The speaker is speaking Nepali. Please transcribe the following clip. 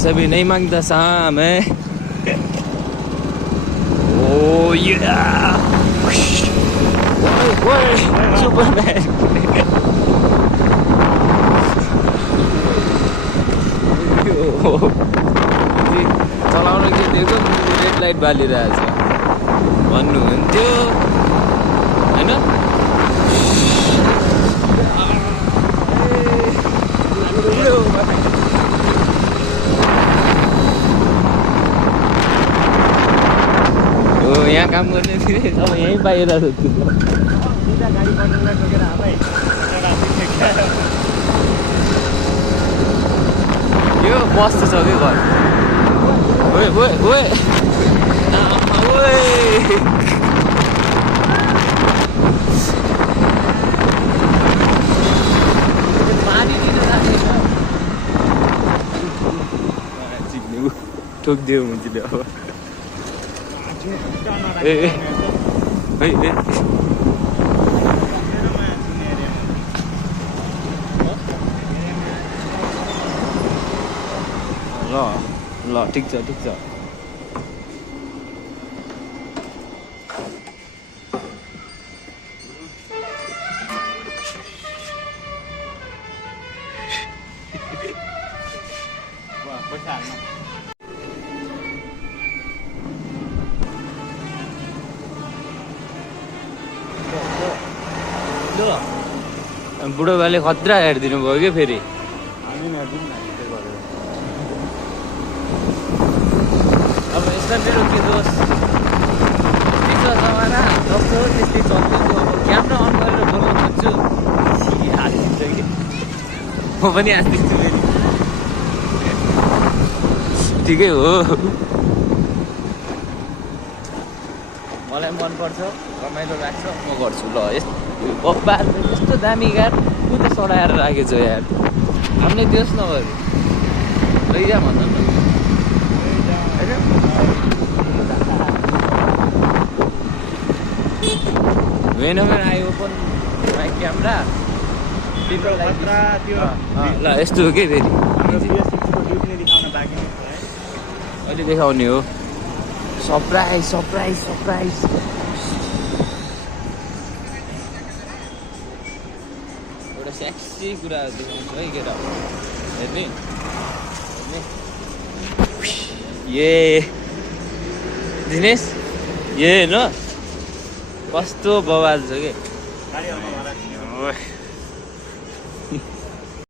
सभी नहीं मांगता साम है। ओ या सुपरमैन। चलाउनु के दिएको रेड लाइट बालिरहेछ भन्नुहुन्थ्यो होइन। यहाँ काम गर्ने फेरि अब यहीँ बाहिर यो बस्छ छ कि घर। ओए ओए ओए ओए पानी दिनु राखेछ ठोकिदियो मुन्जीले अब। ए ए ए ल ल ठिक छ ठिक छ। बुढोबाले खतरा हेरिदिनु भयो कि फेरि। अब यसमा मेरो के दोष? यस्तै छ जमाना जस्तो त्यस्तै चल्दैछु। अब क्यामेरा अन गरेर बोल्न खोज्छु हालिदिन्छ कि म पनि हाँसिदिन्छु फेरि। ठिकै हो, मलाई मनपर्छ, रमाइलो लाग्छ, म गर्छु। ल बार यस्तो दामी गाड को त सडाएर राखेको छ यार। हामीले दियोस् न भयो लैजा भन्छ न। Whenever I open my camera people like ल यस्तो हो कि फेरि अहिले देखाउने हो। Surprise surprise surprise. एउटा सेक्सी कुरा देखाउँछु है केटा हेर्ने। ये दिनेश ये होइन कस्तो बवाल छ कि